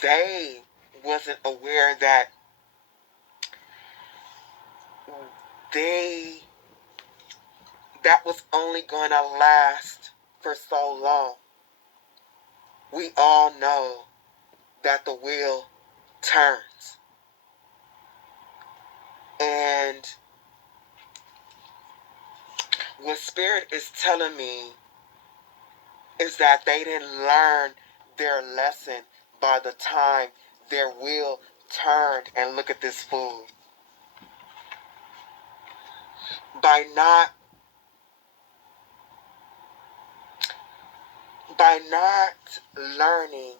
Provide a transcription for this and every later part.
They wasn't aware that they that was only going to last for so long. We all know that the wheel turns. And what Spirit is telling me is that they didn't learn their lesson by the time their wheel turned. And look at this fool. By not learning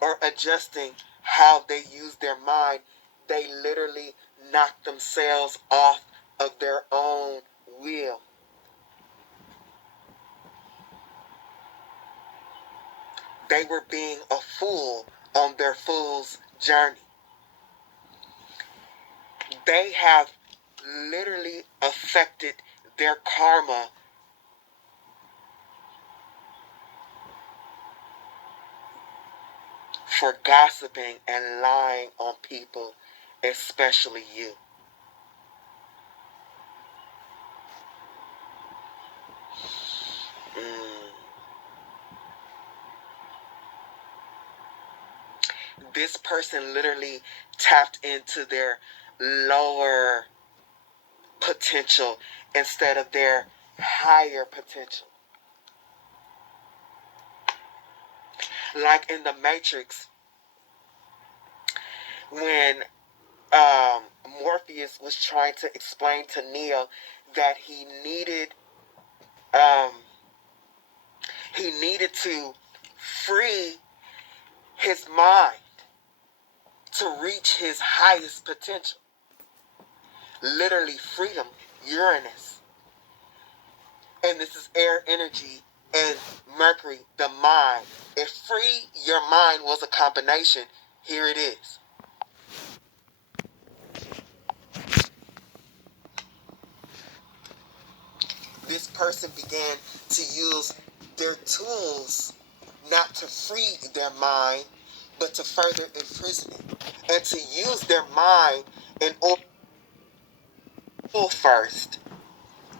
or adjusting how they use their mind, they literally knock themselves off of their own will. They were being a fool on their fool's journey. They have literally affected their karma for gossiping and lying on people, especially you. This person literally tapped into their lower potential instead of their higher potential. Like in the Matrix, when Morpheus was trying to explain to Neo that he needed to free his mind to reach his highest potential. Literally freedom, Uranus. And this is air energy and Mercury, the mind. If free your mind was a combination, here it is. This person began to use their tools not to free their mind, but to further imprison it. And to use their mind in order first,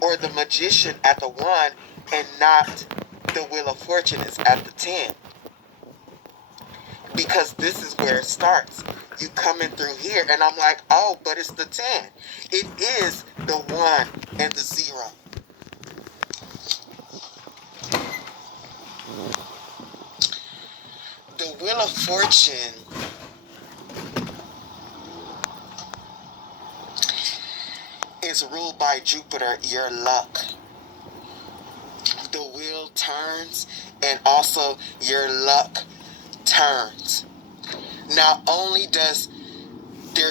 or the magician at the 1 and not the Wheel of Fortune is at the 10. Because this is where it starts. You come in through here and I'm like, oh, but it's the 10. It is the 1 and the 0. The Wheel of Fortune is ruled by Jupiter, your luck. The wheel turns and also your luck turns. Not only there's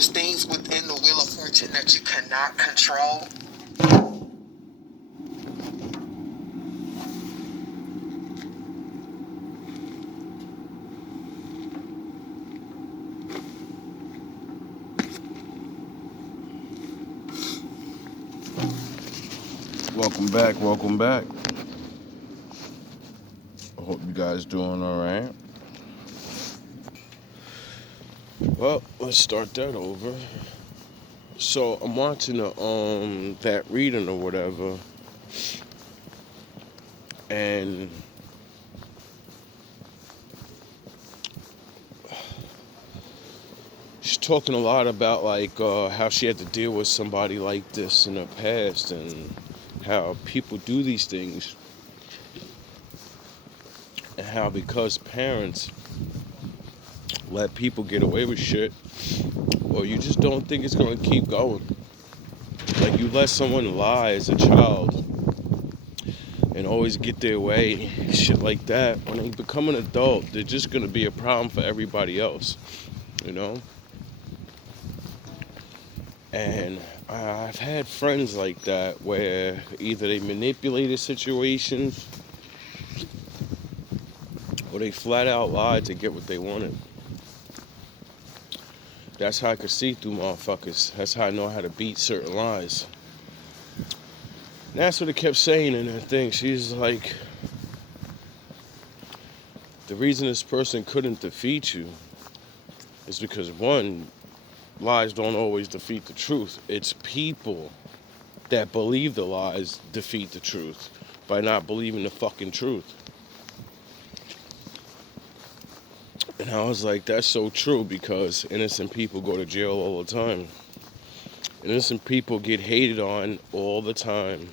things within the Wheel of Fortune that you cannot control. Welcome back. I hope you guys doing all right. Well, let's start that over. So I'm watching that reading or whatever, and she's talking a lot about like how she had to deal with somebody like this in her past and how people do these things, and how because parents let people get away with shit, or you just don't think it's going to keep going. Like you let someone lie as a child and always get their way, shit like that. When they become an adult, they're just going to be a problem for everybody else, you know? And I've had friends like that where either they manipulated situations or they flat out lied to get what they wanted. That's how I could see through motherfuckers. That's how I know how to beat certain lies. And that's what it kept saying in her thing. She's like, The reason this person couldn't defeat you is because, one, lies don't always defeat the truth. It's people that believe the lies defeat the truth by not believing the fucking truth. And I was like, that's so true, because innocent people go to jail all the time. Innocent people get hated on all the time.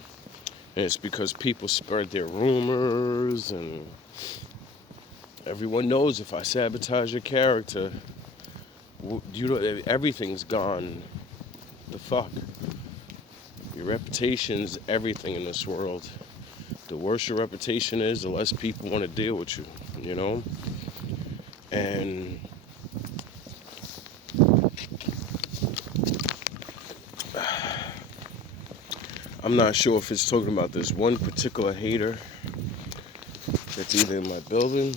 And it's because people spread their rumors, and everyone knows if I sabotage your character, you know, everything's gone. The fuck? Your reputation's everything in this world. The worse your reputation is, the less people want to deal with you, you know? And I'm not sure if it's talking about this one particular hater that's either in my building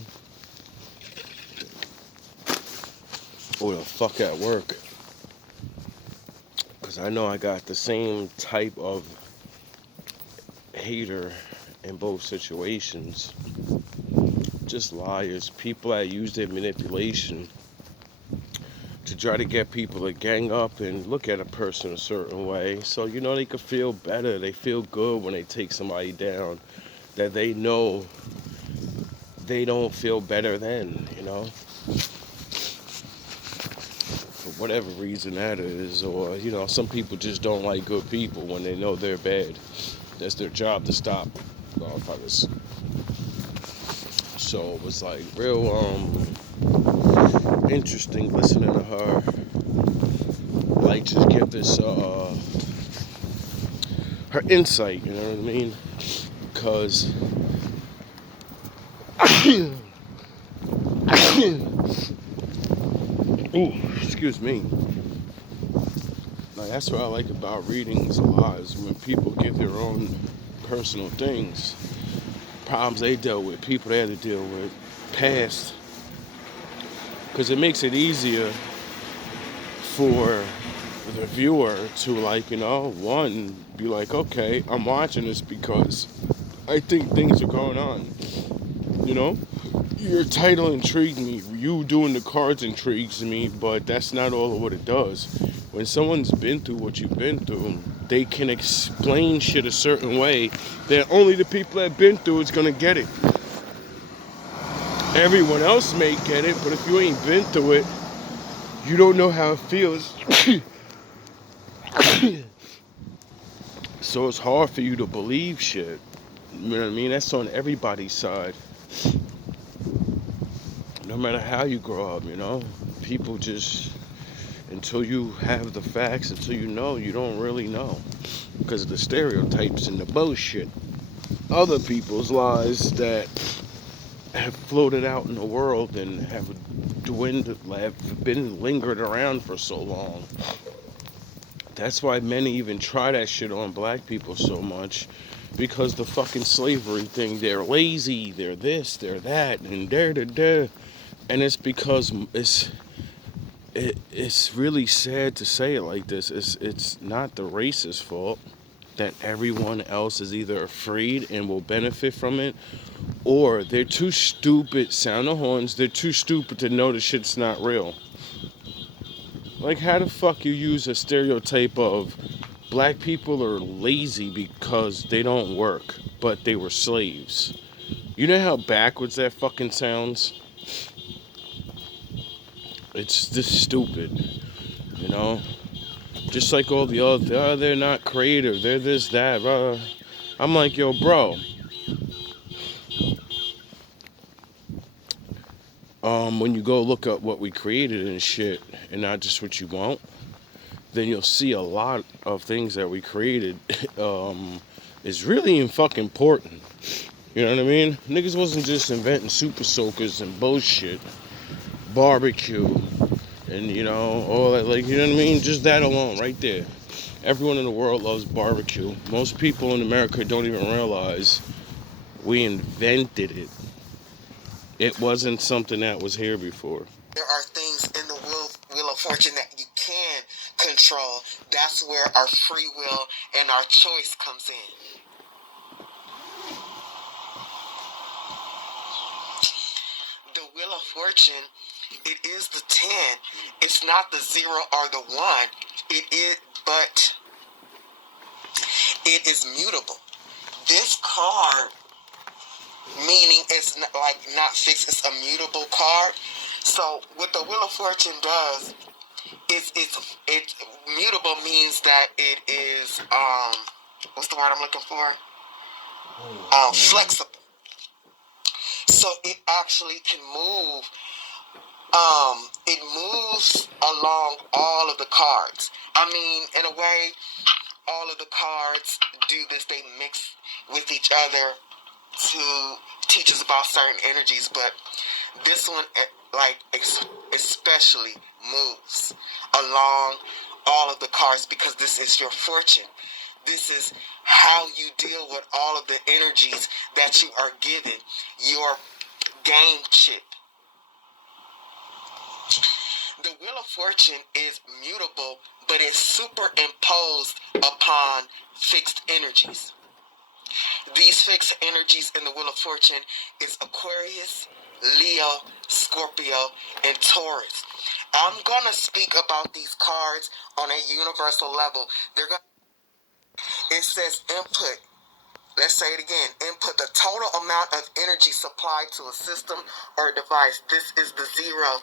or the fuck at work. Because I know I got the same type of hater in both situations. Just liars. People that use their manipulation to try to get people to gang up and look at a person a certain way. So, you know, they could feel better. They feel good when they take somebody down that they know they don't feel better then, you know? For whatever reason that is. Or, you know, some people just don't like good people when they know they're bad. That's their job, to stop motherfuckers. So it was like real interesting listening to her. Like, just give this her insight, you know what I mean? Because ooh, excuse me. Like, that's what I like about readings a lot, is when people give their own personal things, problems they dealt with, people they had to deal with, past. Because it makes it easier for the viewer to, like, you know, one, be like, okay, I'm watching this because I think things are going on, you know? Your title intrigued me, you doing the cards intrigues me, but that's not all of what it does. When someone's been through what you've been through, they can explain shit a certain way that only the people that have been through it's gonna get it. Everyone else may get it, but if you ain't been through it, you don't know how it feels. So it's hard for you to believe shit. You know what I mean? That's on everybody's side. No matter how you grow up, you know? People just, until you have the facts, until you know, you don't really know. Because of the stereotypes and the bullshit. Other people's lies that have floated out in the world and have dwindled, have been lingered around for so long. That's why many even try that shit on black people so much. Because the fucking slavery thing, they're lazy, they're this, they're that, and da. And it's because it's really sad to say it like this. It's not the racist fault that everyone else is either afraid and will benefit from it, or they're too stupid, sound the horns, they're too stupid to know the shit's not real. Like, how the fuck you use a stereotype of black people are lazy because they don't work, but they were slaves? You know how backwards that fucking sounds? It's just stupid, you know? Just like all the other, they're not creative, they're this, that, blah. I'm like, yo, bro. When you go look up what we created and shit, and not just what you want, then you'll see a lot of things that we created is really fucking important. You know what I mean? Niggas wasn't just inventing super soakers and bullshit, barbecue, and, you know, all that, like, you know what I mean? Just that alone, right there. Everyone in the world loves barbecue. Most people in America don't even realize we invented it. It wasn't something that was here before. There are things in the wheel of fortune that you can control. That's where our free will and our choice comes in. of Fortune, it is the 10. It's not the 0 or the 1. But it is mutable. This card, meaning it's not fixed, it's a mutable card. So what the Wheel of Fortune does is it's mutable means that it is what's the word I'm looking for? Flexible. So it actually can move. It moves along all of the cards. I mean, in a way, all of the cards do this. They mix with each other to teach us about certain energies, but this one, especially moves along all of the cards because this is your fortune. This is how you deal with all of the energies that you are given, your game chip. The Wheel of Fortune is mutable, but it's superimposed upon fixed energies. These fixed energies in the Wheel of Fortune is Aquarius, Leo, Scorpio, and Taurus. I'm going to speak about these cards on a universal level. It says input. Let's say it again. Input the total amount of energy supplied to a system or device. This is the 0.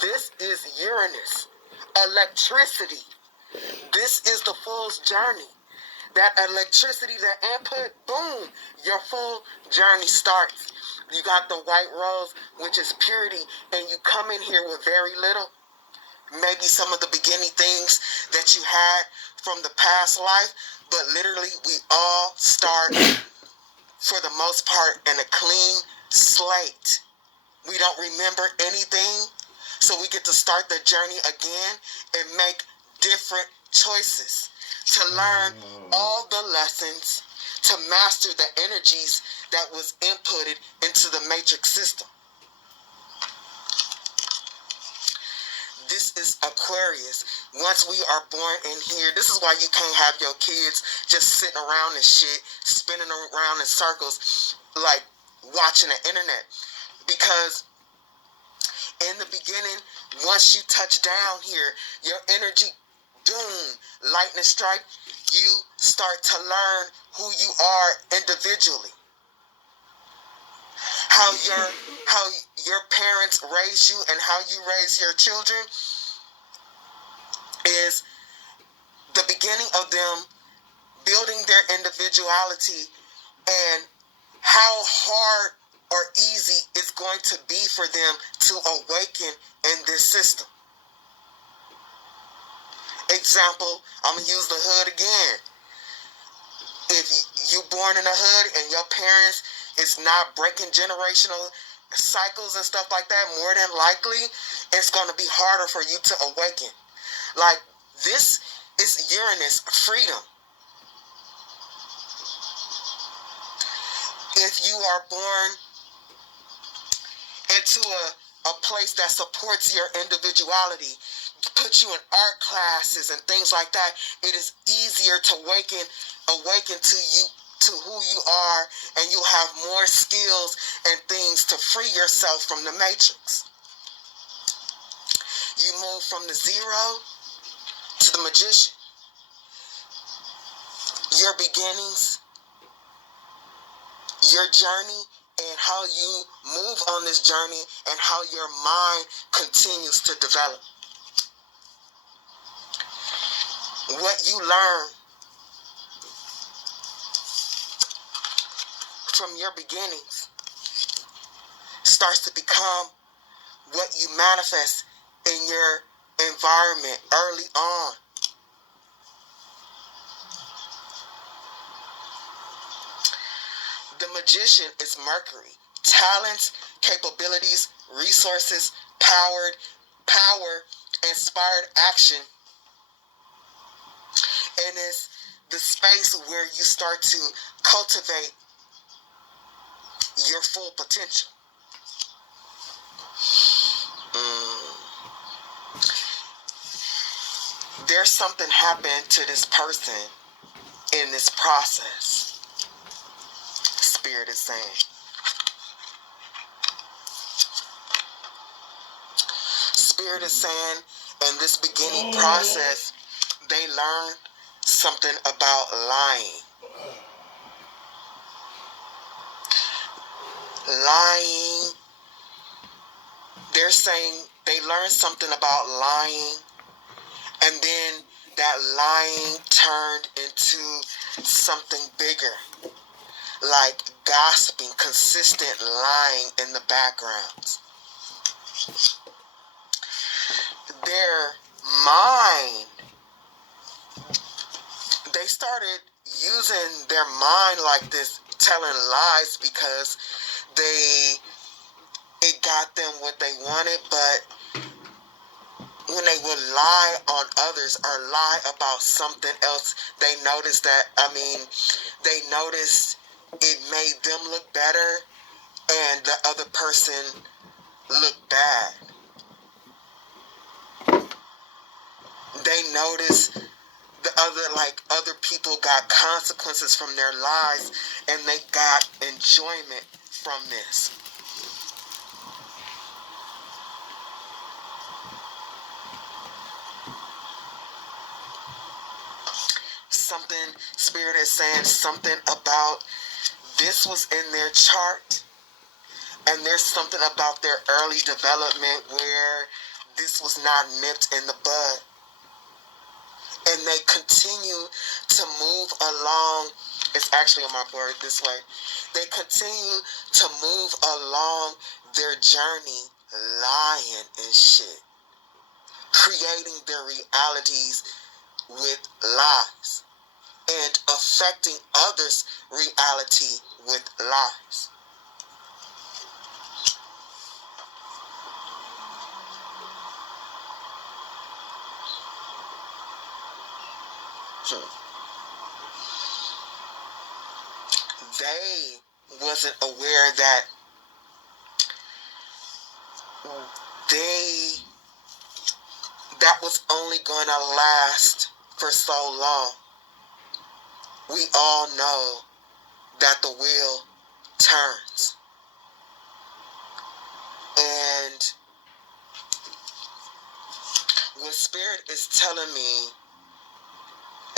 This is Uranus. Electricity. This is the fool's journey. That electricity, that input, boom, your full journey starts. You got the white rose, which is purity, and you come in here with very little. Maybe some of the beginning things that you had from the past life, but literally we all start, for the most part, in a clean slate. We don't remember anything, so we get to start the journey again and make different choices to learn all the lessons, to master the energies that was inputted into the matrix system. This is Aquarius. Once we are born in here, this is why you can't have your kids just sitting around and shit, spinning around in circles, like watching the internet. Because in the beginning, once you touch down here, your energy, boom, lightning strike, you start to learn who you are individually. How your parents raise you and how you raise your children is the beginning of them building their individuality, and how hard or easy it's going to be for them to awaken in this system. Example, I'm going to use the hood again. If you're born in a hood and your parents is not breaking generational cycles and stuff like that, more than likely, it's going to be harder for you to awaken. Like, this is Uranus, freedom. If you are born into a place that supports your individuality, put you in art classes and things like that, it is easier to awaken to you, to who you are, and you'll have more skills and things to free yourself from the matrix. You move from the 0 to the magician. Your beginnings, your journey, and how you move on this journey, and how your mind continues to develop. What you learn from your beginnings starts to become what you manifest in your environment early on. The magician is Mercury. Talents, capabilities, resources, power, inspired action. And it's the space where you start to cultivate your full potential. There's something happened to this person in this process. Spirit is saying. Spirit is saying in this beginning process, they learned something about lying. Lying, they're saying they learned something about lying, and then that lying turned into something bigger, like gossiping, consistent lying in the background. Their mind, they started using their mind like this, telling lies, because it got them what they wanted. But when they would lie on others or lie about something else, they noticed it made them look better and the other person looked bad. They noticed other people got consequences from their lies, and they got enjoyment from this. Something, Spirit is saying something about this was in their chart, and there's something about their early development where this was not nipped in the bud. And they continue to move along. It's actually on my board this way. They continue to move along their journey lying and shit, creating their realities with lies and affecting others' reality with lies. They wasn't aware that that was only going to last for so long. We all know that the wheel turns. And what Spirit is telling me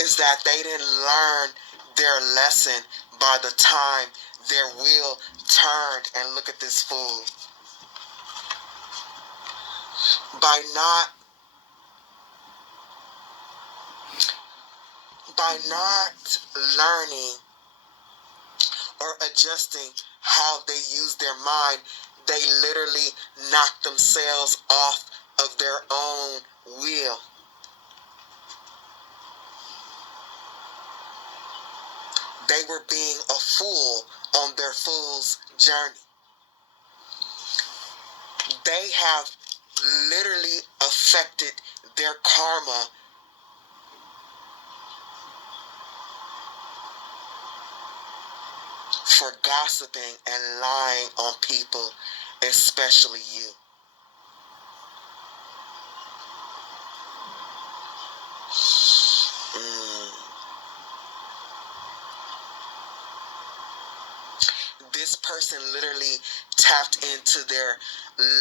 is that they didn't learn their lesson by the time their wheel turned. And look at this fool. By not learning or adjusting how they use their mind, they literally knocked themselves off of their own wheel. They were being a fool on their fool's journey. They have literally affected their karma for gossiping and lying on people, especially you. This person literally tapped into their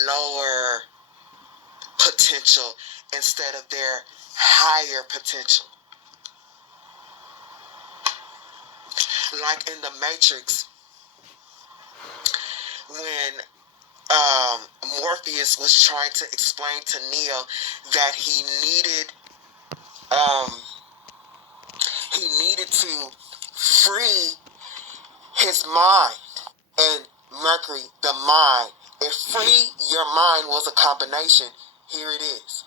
lower potential instead of their higher potential. Like in the Matrix, when Morpheus was trying to explain to Neo that he needed to free his mind, and Mercury, the mind. If free your mind was a combination, here it is.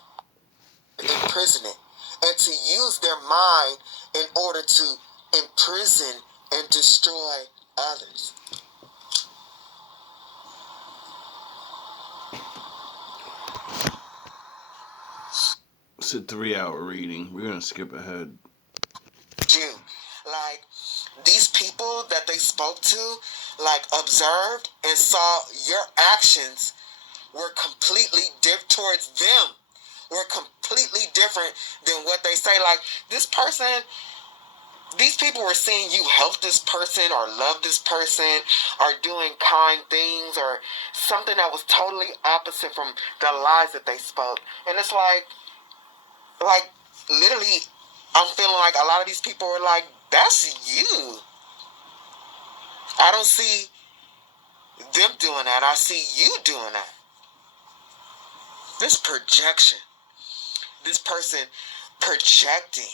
Imprison it. And to use their mind in order to imprison and destroy others. It's a 3-hour reading. We're going to skip ahead. Like, these people that they spoke to, like, observed and saw your actions were completely different towards them. Were completely different than what they say. Like, this person these people were seeing you help this person or love this person or doing kind things or something that was totally opposite from the lies that they spoke. And it's like literally, I'm feeling like a lot of these people are like, that's you. I don't see them doing that. I see you doing that. This projection. This person projecting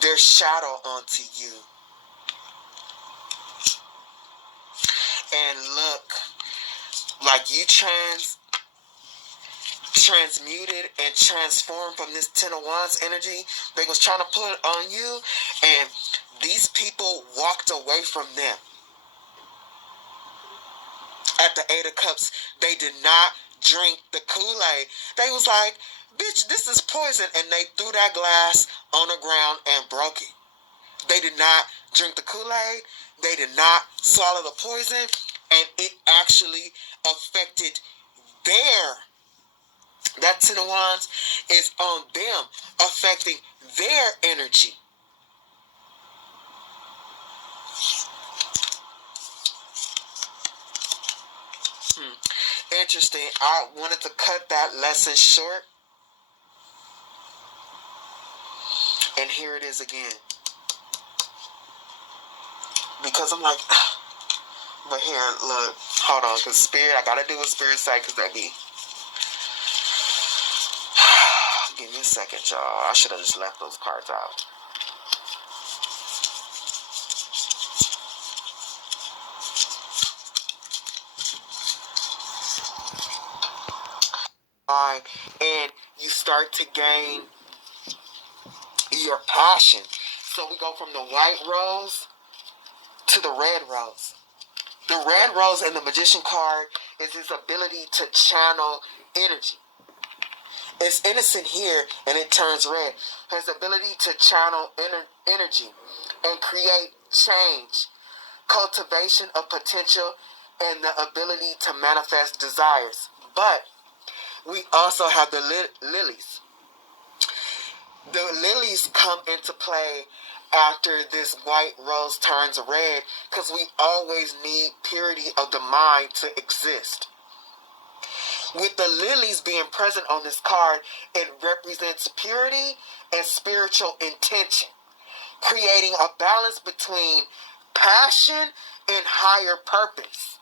their shadow onto you. And look, like you transmuted and transformed from this Ten of Wands energy they was trying to put on you, and these people walked away from them. At the Eight of Cups, they did not drink the Kool-Aid. They was like, bitch, this is poison, and they threw that glass on the ground and broke it. They did not drink the Kool-Aid. They did not swallow the poison, and it actually affected that Ten of Wands is on them, affecting their energy. Interesting. I wanted to cut that lesson short, and here it is again. Because I'm like, but here, look, hold on, because Spirit, I gotta do what Spirit say, because that be. Give me a second, y'all. I should have just left those cards out. And you start to gain your passion. So we go from the white rose to the red rose. The red rose in the Magician card is his ability to channel energy. It's innocent here and it turns red. His ability to channel energy and create change, cultivation of potential, and the ability to manifest desires. But we also have the lilies. The lilies come into play after this white rose turns red, because we always need purity of the mind to exist. With the lilies being present on this card, it represents purity and spiritual intention, creating a balance between passion and higher purpose.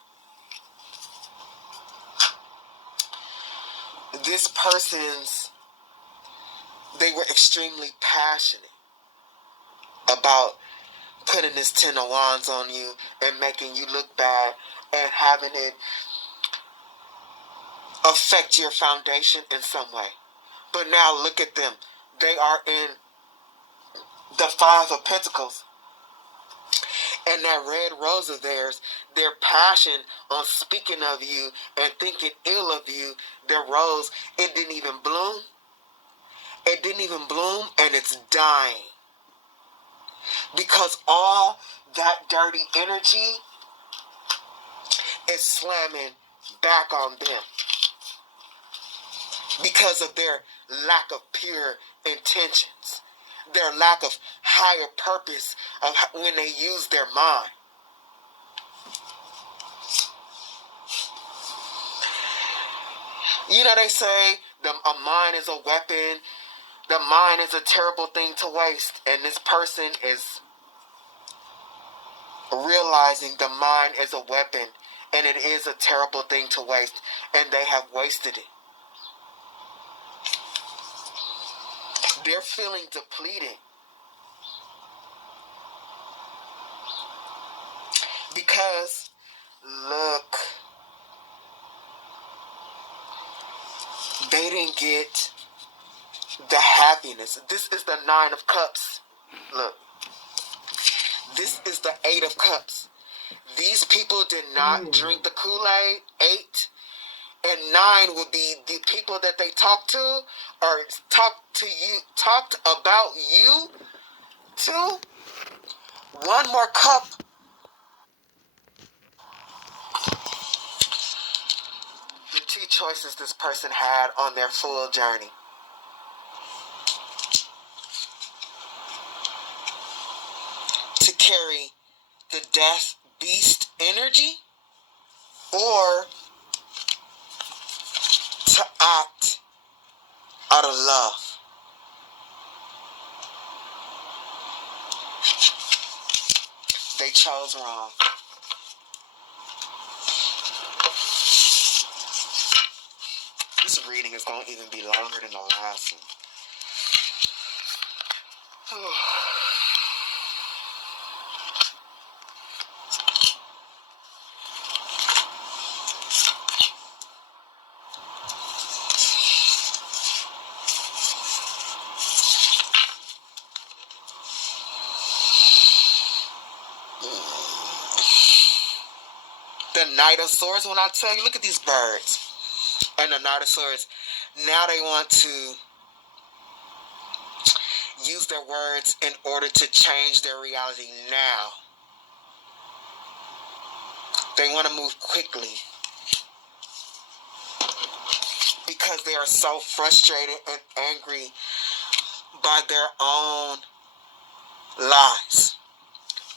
This person's, they were extremely passionate about putting this Ten of Wands on you and making you look bad and having it affect your foundation in some way. But now look at them. They are in the Five of Pentacles. And that red rose of theirs, their passion on speaking of you and thinking ill of you, their rose, it didn't even bloom. It didn't even bloom, and it's dying. Because all that dirty energy is slamming back on them. Because of their lack of pure intentions. Their lack of higher purpose of when they use their mind. You know, they say a mind is a weapon. The mind is a terrible thing to waste. And this person is realizing the mind is a weapon. And it is a terrible thing to waste. And they have wasted it. They're feeling depleted. Because, look, they didn't get the happiness. This is the Nine of Cups. Look. This is the Eight of Cups. These people did not drink the Kool-Aid. 8 and 9 would be the people that they talked to or talked about you to. One more cup. The two choices this person had on their full journey. carry the death beast energy, or to act out of love. They chose wrong. This reading is going to even be longer than the last one. The Knight of Swords, when I tell you, look at these birds. And the Knight of Swords, now they want to use their words in order to change their reality now. They want to move quickly because they are so frustrated and angry by their own lies.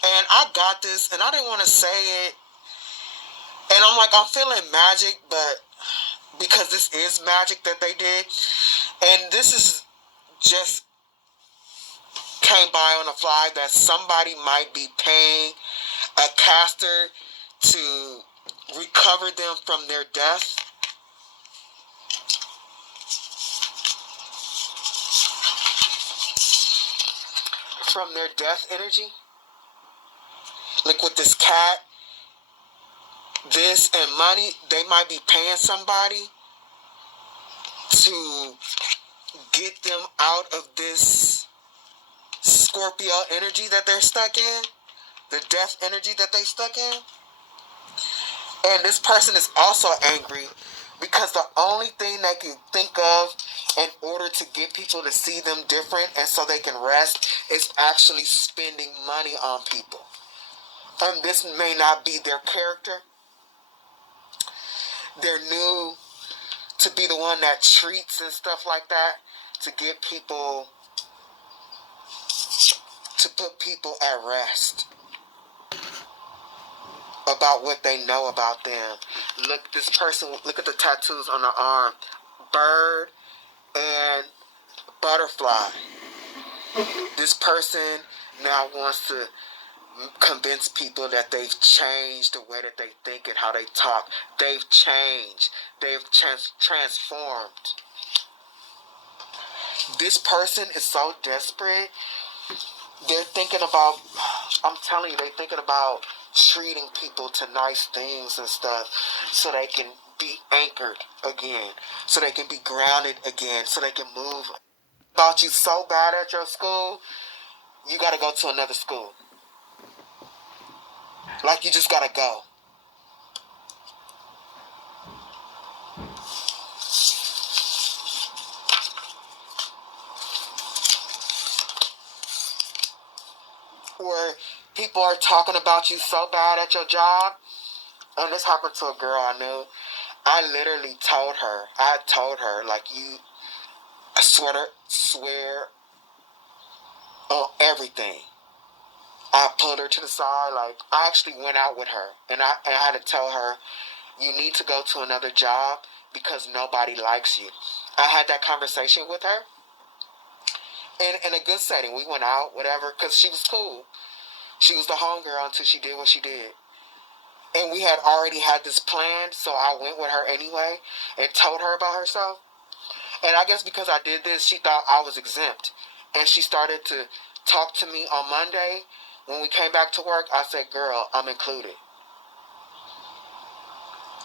And I got this, and I didn't want to say it. And I'm like, I'm feeling magic, but because this is magic that they did. And this is just came by on the fly that somebody might be paying a caster to recover them from their death. From their death energy. Like with this cat, this and money, they might be paying somebody to get them out of this Scorpio energy that they're stuck in, the death energy that they stuck in. And this person is also angry because the only thing they can think of in order to get people to see them different and so they can rest is actually spending money on people. And this may not be their character. They're new to be the one that treats and stuff like that, to get people, to put people at rest about what they know about them. Look, this person, look at the tattoos on the arm. Bird and butterfly. This person now wants to convince people that they've changed the way that they think and how they talk. They've changed. They've transformed. This person is so desperate. They're thinking about, I'm telling you, they're thinking about treating people to nice things and stuff so they can be anchored again, so they can be grounded again, so they can move. About you so bad at your school, you got to go to another school. Like you just got to go. Where people are talking about you so bad at your job. And this happened to a girl I knew. I literally told her, like, I swear on everything. I pulled her to the side, like, I actually went out with her. And I had to tell her, you need to go to another job because nobody likes you. I had that conversation with her. In a good setting. We went out, whatever, because she was cool. She was the homegirl until she did what she did. And we had already had this planned, so I went with her anyway and told her about herself. And I guess because I did this, she thought I was exempt. And she started to talk to me on Monday. When we came back to work, I said, girl, I'm included.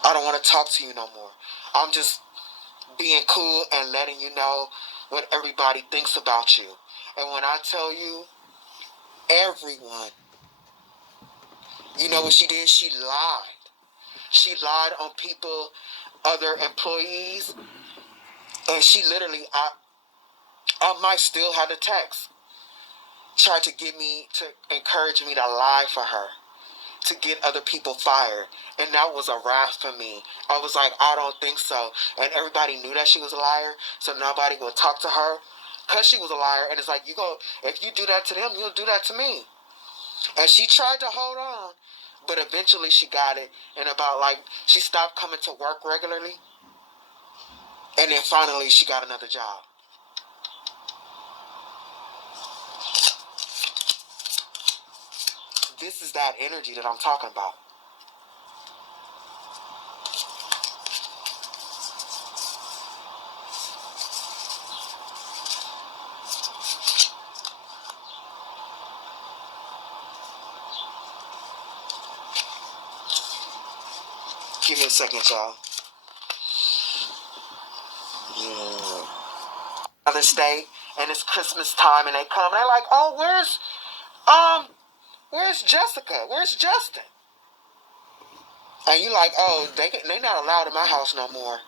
I don't want to talk to you no more. I'm just being cool and letting you know what everybody thinks about you. And when I tell you, everyone, you know what she did? She lied. She lied on people, other employees. And she literally, I might still have the text. Tried to get me, to encourage me to lie for her. To get other people fired. And that was a wrap for me. I was like, I don't think so. And everybody knew that she was a liar. So nobody would talk to her. Because she was a liar. And it's like, if you do that to them, you'll do that to me. And she tried to hold on, but eventually she got it. And she stopped coming to work regularly. And then finally she got another job. This is that energy that I'm talking about. Give me a second, y'all. Yeah. Another state, and it's Christmas time, and they come, and they're like, "Oh, where's Jessica? Where's Justin?" And you like, "Oh, they not allowed in my house no more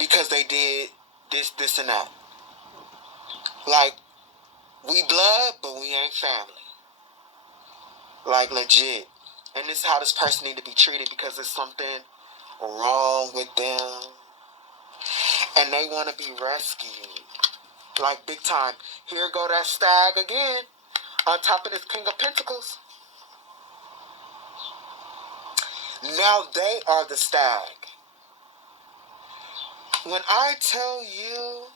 because they did this, and that. Like, we blood, but we ain't family. Like, legit. And this is how this person need to be treated because there's something wrong with them. And they want to be rescued. Like, big time. Here go that stag again. On top of this King of Pentacles. Now they are the stag. When I tell you...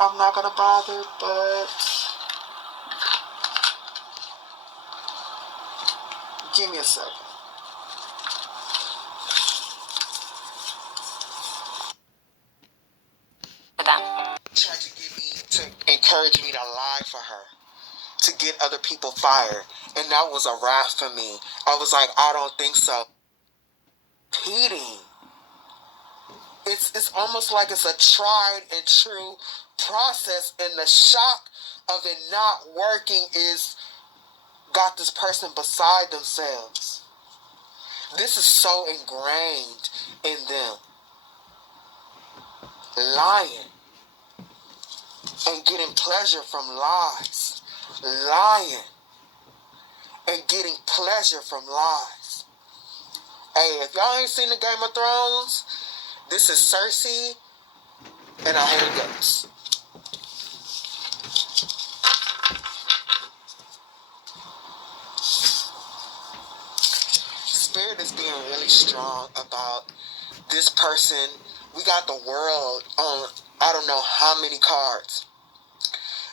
I'm not going to bother, but... Give me a second. Tried to encourage me to lie for her, to get other people fired, and that was a wrap for me. I was like, I don't think so. Cheating. It's almost like it's a tried and true process, and the shock of it not working is got this person beside themselves. This is so ingrained in them. Lying and getting pleasure from lies. Lying and getting pleasure from lies. Hey, if y'all ain't seen the Game of Thrones, this is Cersei and I hate goats. Spirit is being really strong about this person. We got the world on I don't know how many cards.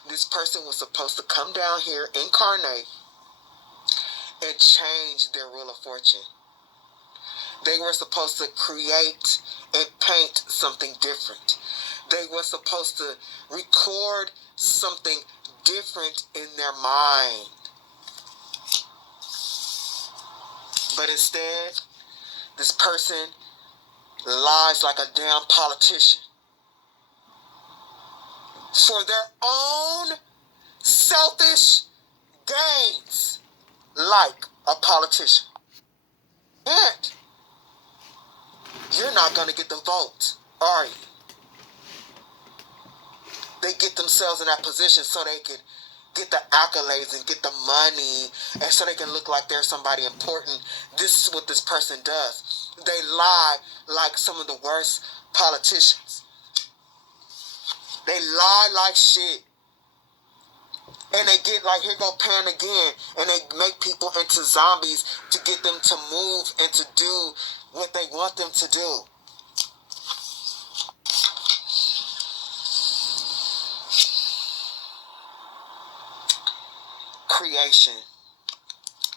This person was supposed to come down here, incarnate, and change their wheel of fortune. They were supposed to create and paint something different. They were supposed to record something different in their mind. But instead, this person lies like a damn politician for their own selfish gains, like a politician. And you're not going to get the vote, are you? They get themselves in that position so they can get the accolades and get the money, and so they can look like they're somebody important. This is what this person does. They lie like some of the worst politicians. They lie like shit. And they get like, here go Pan again, and they make people into zombies to get them to move and to do what they want them to do. Creation.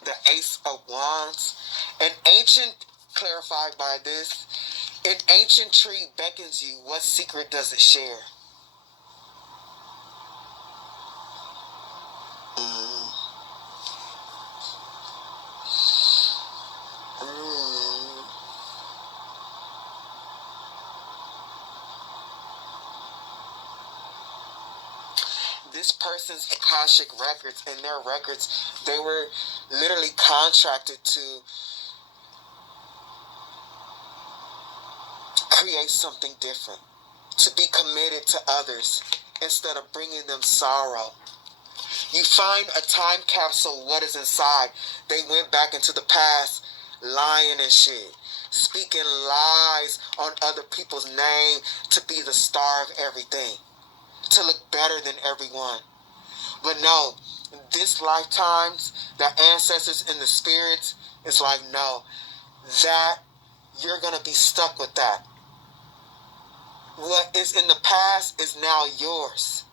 The Ace of Wands. An ancient, clarified by this, an ancient tree beckons you. What secret does it share? This person's Akashic records, and their records, they were literally contracted to create something different, to be committed to others instead of bringing them sorrow. You find a time capsule, what is inside. They went back into the past, lying and shit. speaking lies on other people's name to be the star of everything, to look better than everyone. But no, this lifetimes, the ancestors and the spirits, it's like, no, that you're going to be stuck with that. What is in the past is now yours.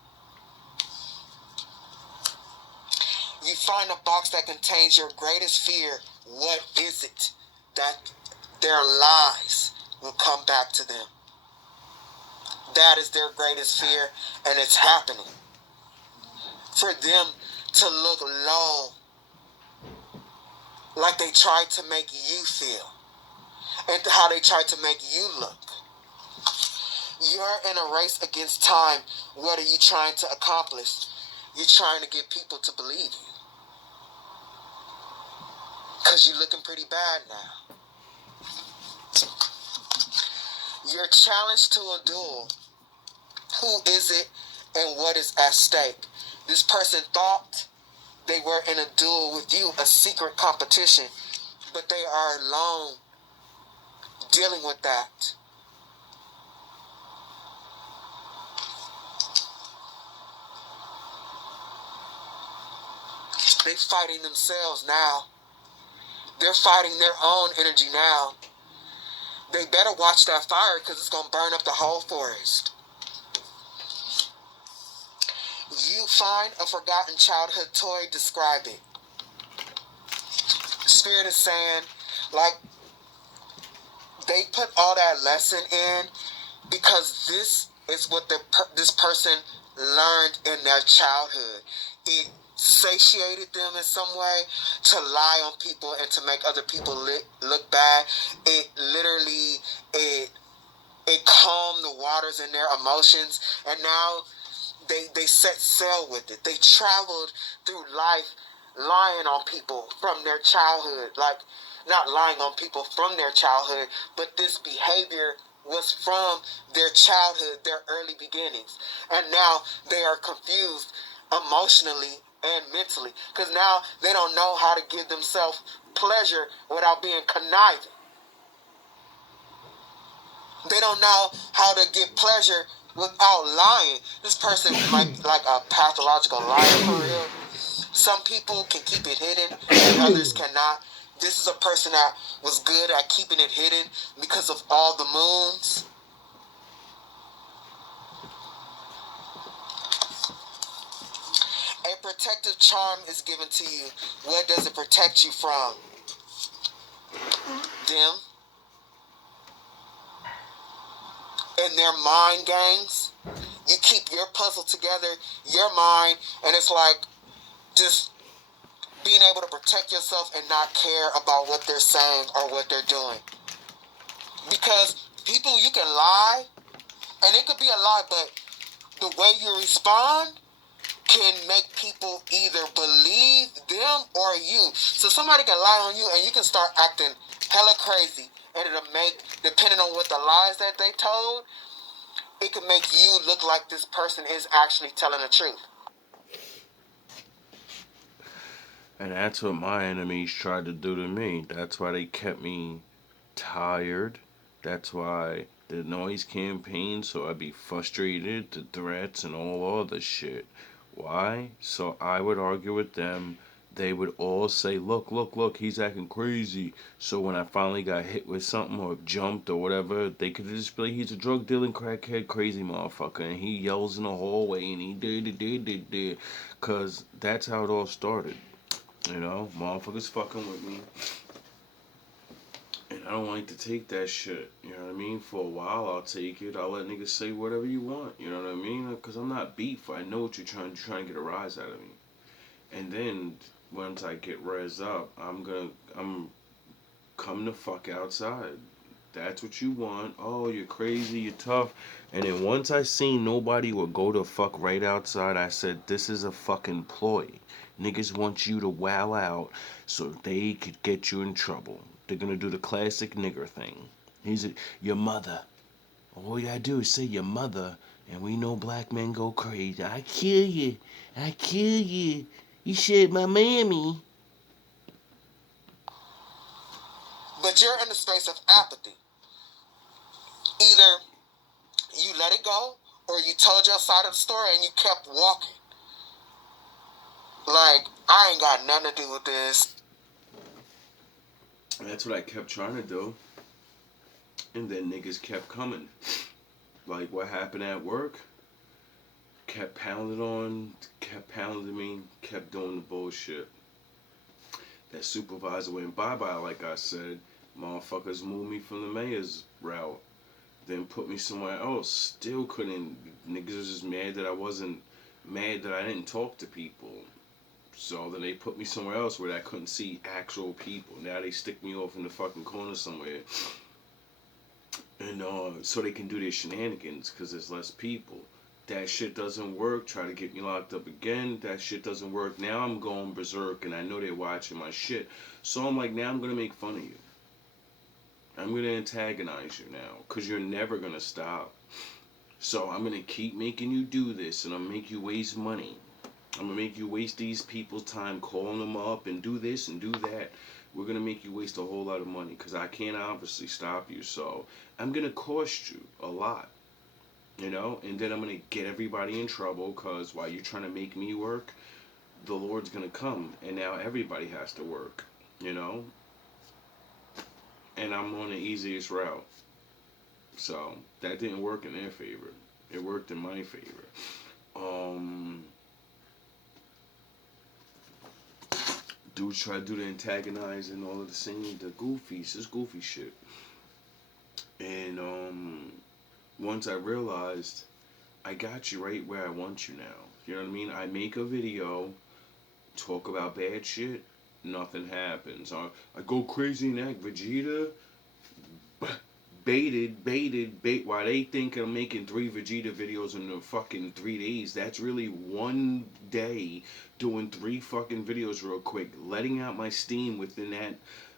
You find a box that contains your greatest fear. What is it? That their lies will come back to them. That is their greatest fear, and it's happening. For them to look low, like they tried to make you feel, and how they tried to make you look. You're in a race against time. What are you trying to accomplish? You're trying to get people to believe you. Because you're looking pretty bad now. You're challenged to a duel. Who is it and what is at stake? This person thought they were in a duel with you, a secret competition, but they are alone dealing with that. They're fighting themselves now. They're fighting their own energy now. They better watch that fire because it's going to burn up the whole forest. You find a forgotten childhood toy, describe it. Spirit is saying, like, they put all that lesson in because this is what this person learned in their childhood. It satiated them in some way to lie on people and to make other people look bad. It literally, it calmed the waters in their emotions, and now they set sail with it. They traveled through life lying on people from their childhood. Like, not lying on people from their childhood, but this behavior was from their childhood, their early beginnings. And now they are confused emotionally and mentally, because now they don't know how to give themselves pleasure without being conniving. They don't know how to get pleasure without lying. This person might be like a pathological liar for real. Some people can keep it hidden and others cannot. This is a person that was good at keeping it hidden because of all the moons. A protective charm is given to you. What does it protect you from? Them. And their mind games. You keep your puzzle together, your mind, and it's like just being able to protect yourself and not care about what they're saying or what they're doing. Because people, you can lie, and it could be a lie, but the way you respond can make people either believe them or you. So somebody can lie on you and you can start acting hella crazy, and it'll make, depending on what the lies that they told, it can make you look like this person is actually telling the truth. And that's what my enemies tried to do to me. That's why they kept me tired. That's why the noise campaign, so I'd be frustrated, the threats and all other shit. Why? So I would argue with them. They would all say, look, look, look, he's acting crazy. So when I finally got hit with something or jumped or whatever, they could just be like, he's a drug dealing, crackhead, crazy motherfucker. And he yells in the hallway and he did. Because that's how it all started. You know, motherfuckers fucking with me. And I don't like to take that shit. You know what I mean? For a while, I'll take it. I'll let niggas say whatever you want. You know what I mean? Because I'm not beef. I know what you're trying to get a rise out of me. And then once I get raised up, I'm come the fuck outside. That's what you want. Oh, you're crazy, you're tough. And then once I seen nobody would go the fuck right outside, I said, this is a fucking ploy. Niggas want you to wow out so they could get you in trouble. They're gonna do the classic nigger thing. Your mother. All you gotta do is say your mother, and we know black men go crazy. I kill you. I kill you. You shit my mammy. But But you're in a space of apathy. Either you let it go, or you told your side of the story and you kept walking. Like, I ain't got nothing to do with this. That's what I kept trying to do. And then niggas kept coming. Like what happened at work, kept pounding me, kept doing the bullshit. That supervisor went bye-bye, like I said. Motherfuckers moved me from the mayor's route. Then put me somewhere else. Still couldn't. Niggas was just mad that I didn't talk to people. So then they put me somewhere else where I couldn't see actual people. Now they stick me off in the fucking corner somewhere. And so they can do their shenanigans because there's less people. That shit doesn't work. Try to get me locked up again. That shit doesn't work. Now I'm going berserk and I know they're watching my shit. So I'm like, now I'm going to make fun of you. I'm going to antagonize you now because you're never going to stop. So I'm going to keep making you do this and I'm going to make you waste money. I'm going to make you waste these people's time calling them up and do this and do that. We're going to make you waste a whole lot of money because I can't obviously stop you. So I'm going to cost you a lot, you know, and then I'm going to get everybody in trouble because while you're trying to make me work, the Lord's going to come and now everybody has to work, you know, and I'm on the easiest route. So that didn't work in their favor. It worked in my favor. Dudes try to do the antagonize and all of the same, the goofies, this goofy shit. And once I realized I got you right where I want you now. You know what I mean? I make a video, talk about bad shit, nothing happens. I go crazy and act Vegeta, bait. Why they think I'm making 3 Vegeta videos in the fucking 3 days? That's really one day doing 3 fucking videos real quick, letting out my steam within that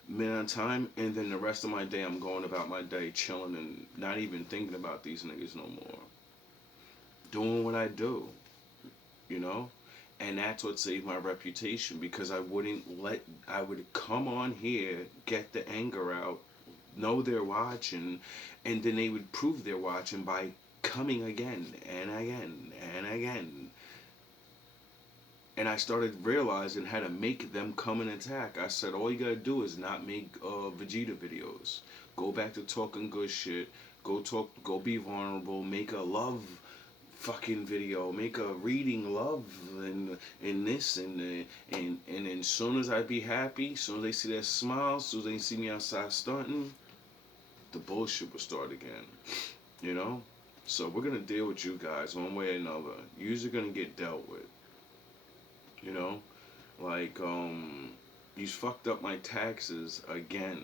minute of time, and then the rest of my day I'm going about my day chilling and not even thinking about these niggas no more. Doing what I do, you know? And that's what saved my reputation because I would come on here, get the anger out, know they're watching, and then they would prove they're watching by coming again and again and again. And I started realizing how to make them come and attack. I said, all you gotta do is not make Vegeta videos. Go back to talking good shit. Go be vulnerable. Make a love fucking video. Make a reading love and this and as soon as I be happy, as soon as they see that smile, as soon as they see me outside stunting, the bullshit will start again, you know? So we're going to deal with you guys one way or another. You're going to get dealt with, you know? Like, you fucked up my taxes again.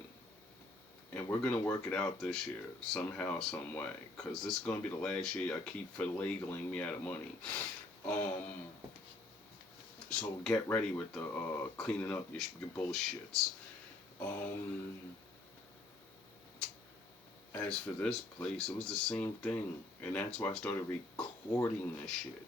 And we're going to work it out this year, somehow, some way. Because this is going to be the last year I keep finagling me out of money. So get ready with the cleaning up your bullshits. As for this place, it was the same thing. And that's why I started recording this shit.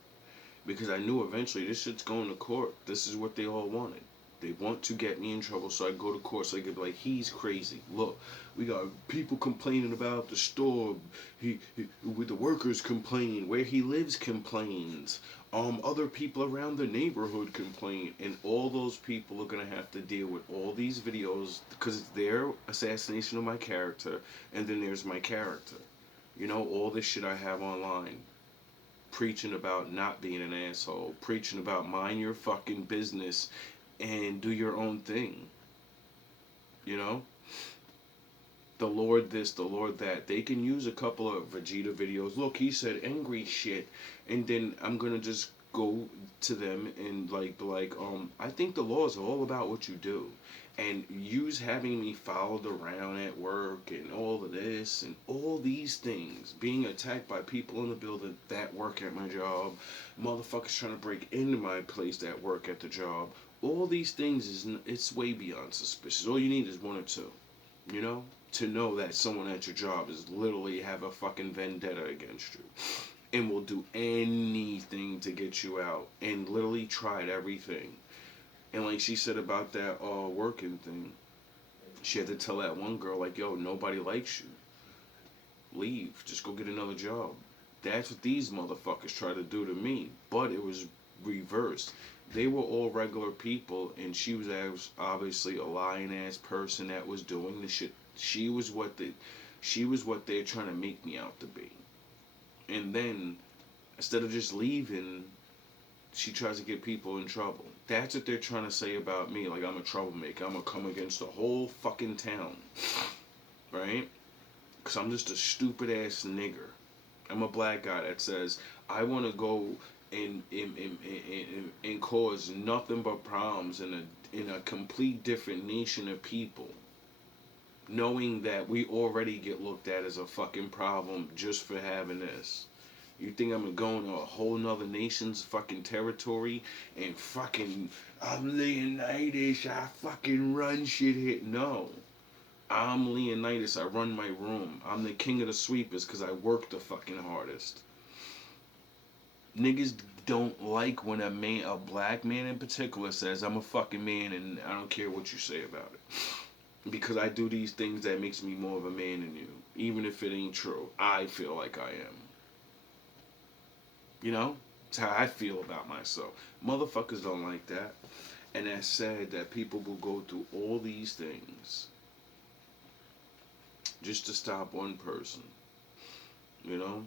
Because I knew eventually this shit's going to court. This is what they all wanted. They want to get me in trouble so I go to court so I can be like, he's crazy. Look, we got people complaining about the store. With the workers complain. Where he lives complains. Other people around the neighborhood complain. And all those people are going to have to deal with all these videos because it's their assassination of my character. And then there's my character. You know, all this shit I have online. Preaching about not being an asshole. Preaching about mind your fucking business and do your own thing. You know? The Lord this, the Lord that. They can use a couple of Vegeta videos. Look, he said angry shit. And then I'm gonna just go to them and I think the law is all about what you do. And use having me followed around at work and all of this and all these things. Being attacked by people in the building that work at my job. Motherfuckers trying to break into my place that work at the job. All these things, it's way beyond suspicious. All you need is 1 or 2, you know? To know that someone at your job is literally have a fucking vendetta against you. And will do anything to get you out. And literally tried everything. And like she said about that working thing, She had to tell that one girl, like, yo, nobody likes you. Leave. Just go get another job. That's what these motherfuckers try to do to me. But it was reversed. They were all regular people, and she was obviously a lying ass person that was doing the shit. She was what they're trying to make me out to be. And then, instead of just leaving, she tries to get people in trouble. That's what they're trying to say about me. Like, I'm a troublemaker. I'm gonna come against the whole fucking town. Right? Because I'm just a stupid ass nigger. I'm a black guy that says, I want to go and cause nothing but problems in a complete different nation of people. Knowing that we already get looked at as a fucking problem just for having this. You think I'm gonna go into a whole nother nation's fucking territory and fucking, I'm Leonidas, I fucking run shit here? No. I'm Leonidas, I run my room. I'm the king of the sweepers because I work the fucking hardest. Niggas don't like when a black man in particular says, I'm a fucking man and I don't care what you say about it. Because I do these things that makes me more of a man than you. Even if it ain't true. I feel like I am. You know? It's how I feel about myself. Motherfuckers don't like that. And that's sad that people will go through all these things just to stop one person. You know?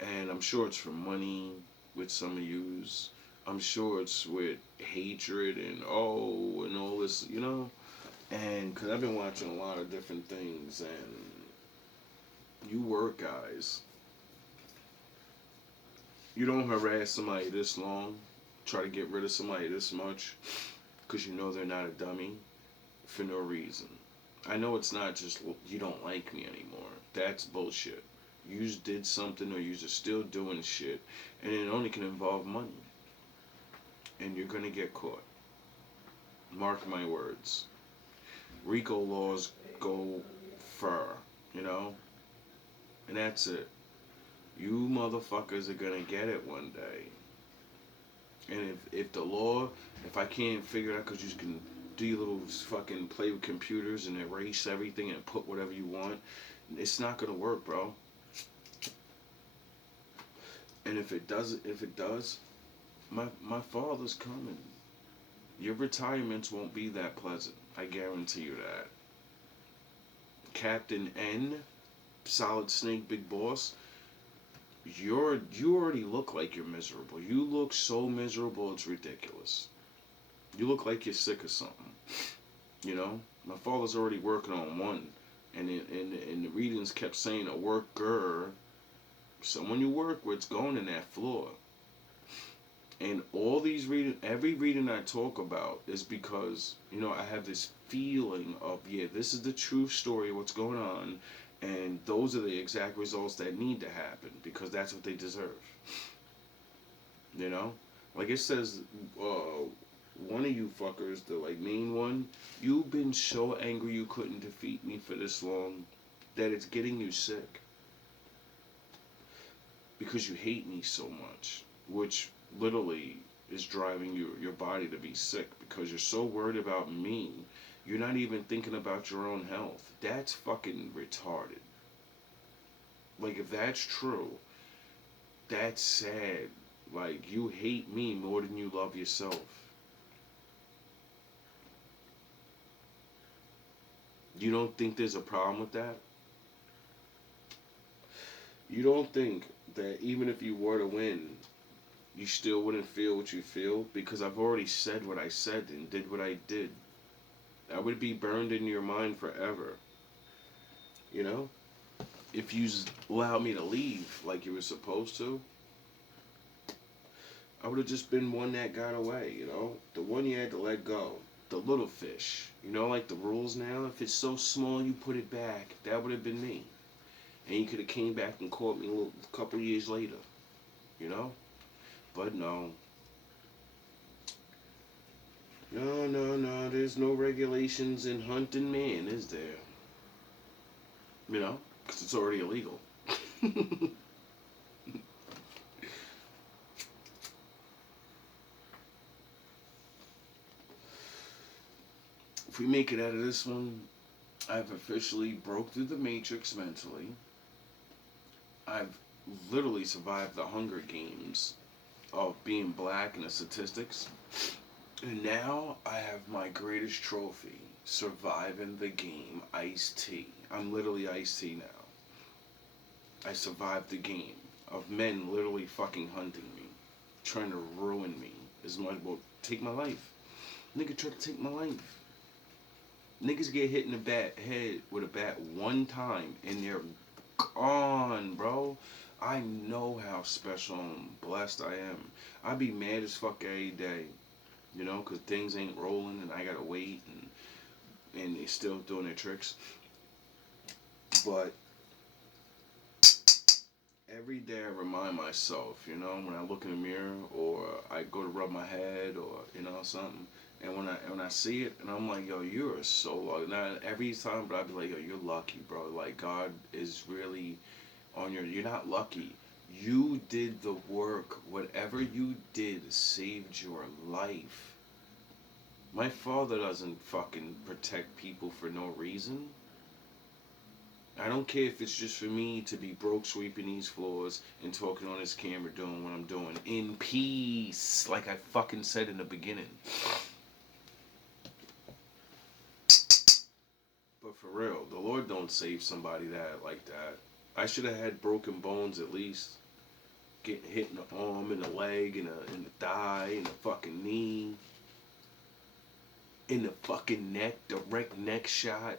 And I'm sure it's for money with some of yous. I'm sure it's with hatred and all this, you know? And because I've been watching a lot of different things, and you work guys. You don't harass somebody this long, try to get rid of somebody this much, because you know they're not a dummy, for no reason. I know it's not just, you don't like me anymore. That's bullshit. You just did something, or you just still doing shit, and it only can involve money. And you're gonna get caught. Mark my words. RICO laws go far, you know? And that's it. You motherfuckers are gonna get it one day. And if the law, if I can't figure it out, because you can do your little fucking play with computers and erase everything and put whatever you want, it's not gonna work, bro. And if it does, my father's coming. Your retirements won't be that pleasant. I guarantee you that. Captain N, Solid Snake Big Boss, you already look like you're miserable. You look so miserable, it's ridiculous. You look like you're sick of something. You know? My father's already working on one. And the readings kept saying a worker. Someone you work with's going in that floor. And all these every reading I talk about is because, you know, I have this feeling of, yeah, this is the true story of what's going on, and those are the exact results that need to happen, because that's what they deserve. You know? Like it says, one of you fuckers, the like main one, you've been so angry you couldn't defeat me for this long that it's getting you sick. Because you hate me so much, which literally is driving your body to be sick, because you're so worried about me, you're not even thinking about your own health. That's fucking retarded. Like, if that's true, that's sad. Like, you hate me more than you love yourself. You don't think there's a problem with that? You don't think that even if you were to win, you still wouldn't feel what you feel? Because I've already said what I said and did what I did. I would be burned in your mind forever. You know? If you allowed me to leave like you were supposed to, I would have just been one that got away, you know? The one you had to let go. The little fish. You know, like the rules now? If it's so small you put it back, that would have been me. And you could have came back and caught me a couple years later. You know? But no. No, there's no regulations in hunting man, is there? You know? Because it's already illegal. if we make it out of this one, I've officially broke through the matrix mentally. I've literally survived the Hunger Games of being black and the statistics. And now I have my greatest trophy, surviving the game, Ice-T. I'm literally Ice-T now. I survived the game of men literally fucking hunting me, trying to ruin me as much, well, take my life. Nigga tried to take my life. Niggas get hit in the head with a bat one time and they're gone, bro. I know how special and blessed I am. I be mad as fuck every day, you know, because things ain't rolling and I gotta wait and they still doing their tricks. But every day I remind myself, you know, when I look in the mirror or I go to rub my head or, you know, something. And when I see it, and I'm like, yo, you are so lucky. Not every time, but I'd be like, yo, you're lucky, bro. Like, God is really on your. You're not lucky. You did the work. Whatever you did saved your life. My father doesn't fucking protect people for no reason. I don't care if it's just for me to be broke sweeping these floors and talking on this camera doing what I'm doing in peace, like I fucking said in the beginning. But for real, the Lord don't save somebody that like that. I should have had broken bones at least. Getting hit in the arm, in the leg, in the thigh, in the fucking knee, in the fucking neck, direct neck shot.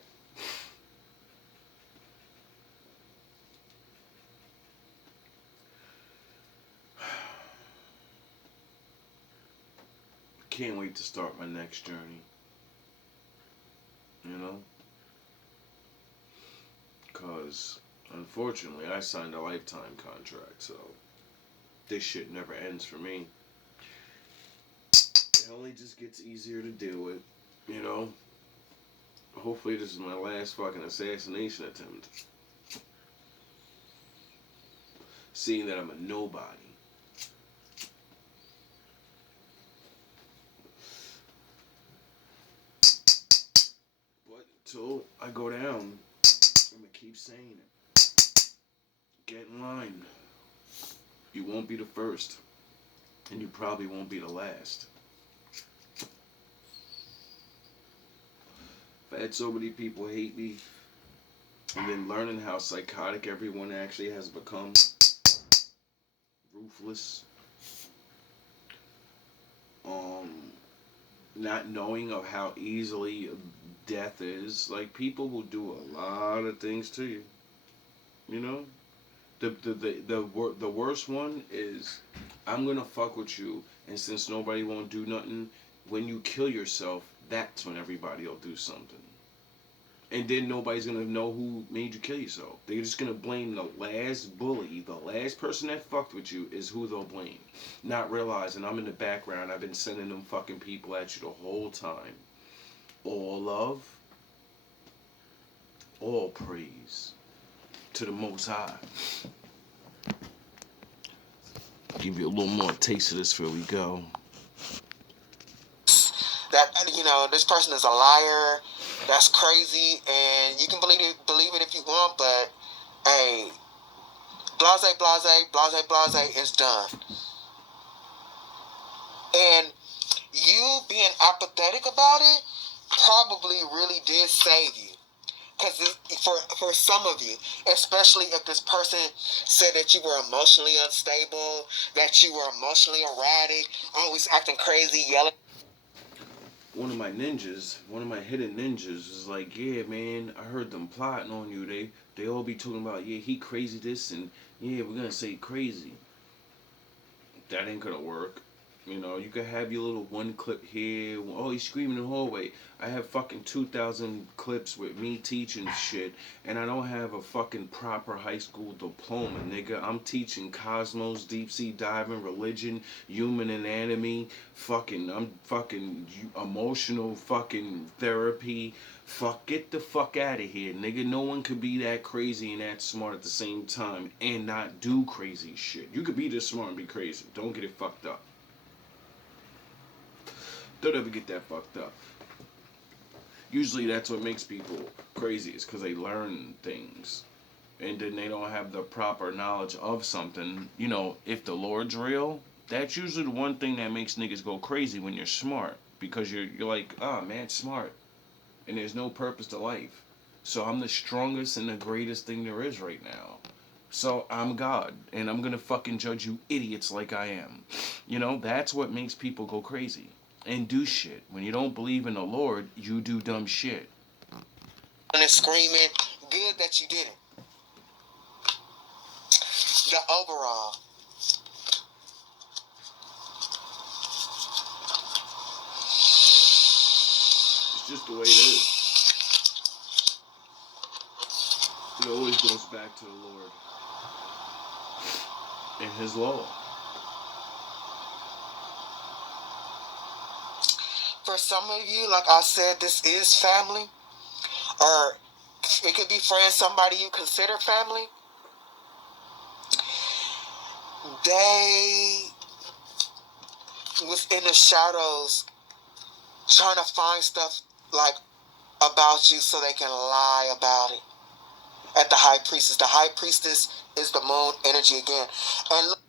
Can't wait to start my next journey. You know? Because, unfortunately, I signed a lifetime contract, so this shit never ends for me. It only just gets easier to deal with, you know? Hopefully this is my last fucking assassination attempt. Seeing that I'm a nobody. But until I go down, I'm gonna keep saying it. Get in line. You won't be the first. And you probably won't be the last. I've had so many people hate me. And then learning how psychotic everyone actually has become. Ruthless. Not knowing of how easily death is. Like, people will do a lot of things to you. You know? The worst one is, I'm gonna fuck with you, and since nobody won't do nothing, when you kill yourself, that's when everybody will do something. And then nobody's gonna know who made you kill yourself. They're just gonna blame the last bully, the last person that fucked with you is who they'll blame. Not realizing I'm in the background, I've been sending them fucking people at you the whole time. All love, all praise to the Most High. Give you a little more taste of this before we go. That, you know, this person is a liar. That's crazy, and you can believe it if you want, but hey, blase is done. And you being apathetic about it probably really did save you. Because for some of you, especially if this person said that you were emotionally unstable, that you were emotionally erratic, always acting crazy, yelling. One of my hidden ninjas is like, yeah, man, I heard them plotting on you. They all be talking about, yeah, he crazy this, and yeah, we're gonna say crazy. That ain't gonna work. You know, you could have your little one clip here. Oh, he's screaming in the hallway. I have fucking 2,000 clips with me teaching shit, and I don't have a fucking proper high school diploma, nigga. I'm teaching cosmos, deep sea diving, religion, human anatomy, I'm fucking emotional fucking therapy. Get the fuck out of here, nigga. No one could be that crazy and that smart at the same time and not do crazy shit. You could be this smart and be crazy. Don't get it fucked up. Don't ever get that fucked up. Usually that's what makes people crazy, is because they learn things and then they don't have the proper knowledge of something. You know, if the Lord's real, that's usually the one thing that makes niggas go crazy when you're smart. Because you're like, oh man, smart. And there's no purpose to life. So I'm the strongest and the greatest thing there is right now. So I'm God, and I'm gonna fucking judge you idiots like I am. You know, that's what makes people go crazy and do shit. When you don't believe in the Lord, you do dumb shit. And screaming, good that you didn't. The overall. It's just the way it is. It always goes back to the Lord and His law. For some of you, like I said, this is family. Or it could be friends, somebody you consider family. They was in the shadows trying to find stuff like about you so they can lie about it. At the high priestess. The high priestess is the moon energy again. And look,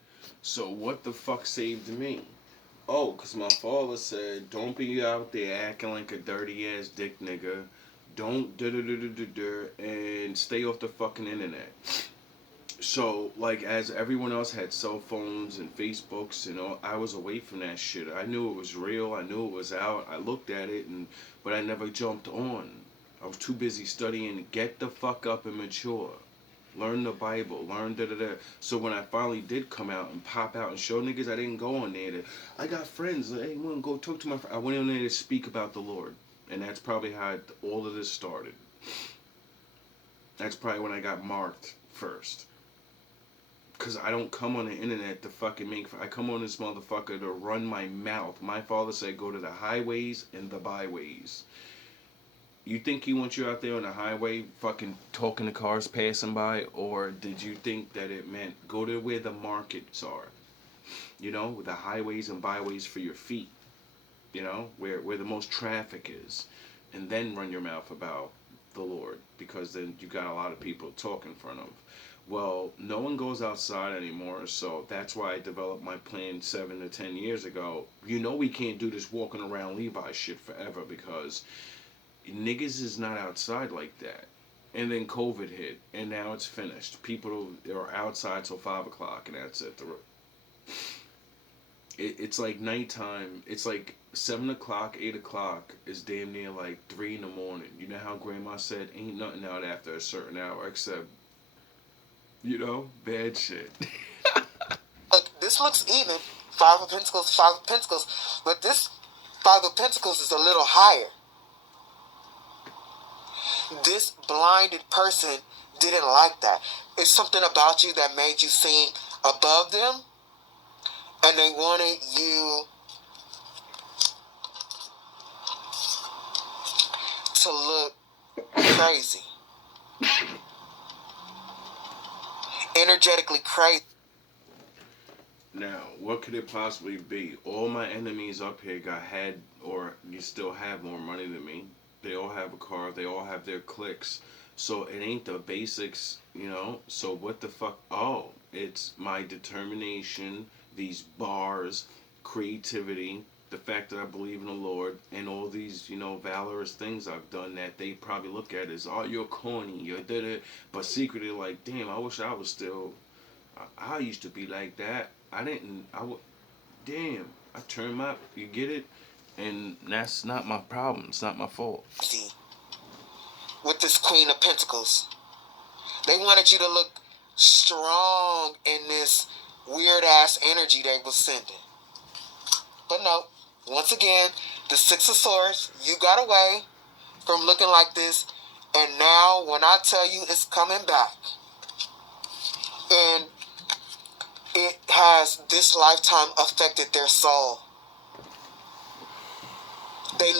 So what the fuck saved me? Oh, because my father said, don't be out there acting like a dirty ass dick nigga. Don't and stay off the fucking internet. So, like, as everyone else had cell phones and Facebooks and all, I was away from that shit. I knew it was real. I knew it was out. I looked at it, but I never jumped on. I was too busy studying. Get the fuck up and mature. Learn the Bible. Learn da-da-da. So when I finally did come out and pop out and show niggas, I didn't go on there to, I got friends. Hey, you want to go talk to my friend? I went on there to speak about the Lord. And that's probably how all of this started. That's probably when I got marked first. Because I don't come on the internet to fucking make... I come on this motherfucker to run my mouth. My father said go to the highways and the byways. You think he wants you out there on the highway fucking talking to cars passing by? Or did you think that it meant go to where the markets are? You know, the highways and byways for your feet. You know, where the most traffic is. And then run your mouth about the Lord. Because then you got a lot of people to talk in front of. Well, no one goes outside anymore, so that's why I developed my plan 7 to 10 years ago. You know we can't do this walking around Levi shit forever because niggas is not outside like that. And then COVID hit, and now it's finished. People are outside till 5 o'clock, and that's it. It's like nighttime. It's like 7 o'clock, 8 o'clock is damn near like 3 in the morning. You know how Grandma said, ain't nothing out after a certain hour except... You know, bad shit. look, this looks even. 5 of Pentacles, 5 of Pentacles. But this 5 of Pentacles is a little higher. This blinded person didn't like that. It's something about you that made you seem above them. And they wanted you to look crazy. Energetically crazy. Now, what could it possibly be? All my enemies up here had, or you still have more money than me. They all have a car. They all have their cliques. So it ain't the basics, you know? So what the fuck? Oh, it's my determination, these bars, creativity, the fact that I believe in the Lord, and all these, you know, valorous things I've done that they probably look at as, oh, you're corny, you did it. But secretly, like, damn, I wish I was still... I used to be like that. Damn, I turned my, you get it? And that's not my problem. It's not my fault. With this Queen of Pentacles. They wanted you to look strong in this weird ass energy they was sending. But no, once again, the 6 of Swords, you got away from looking like this. And now, when I tell you it's coming back, and it has this lifetime affected their soul. They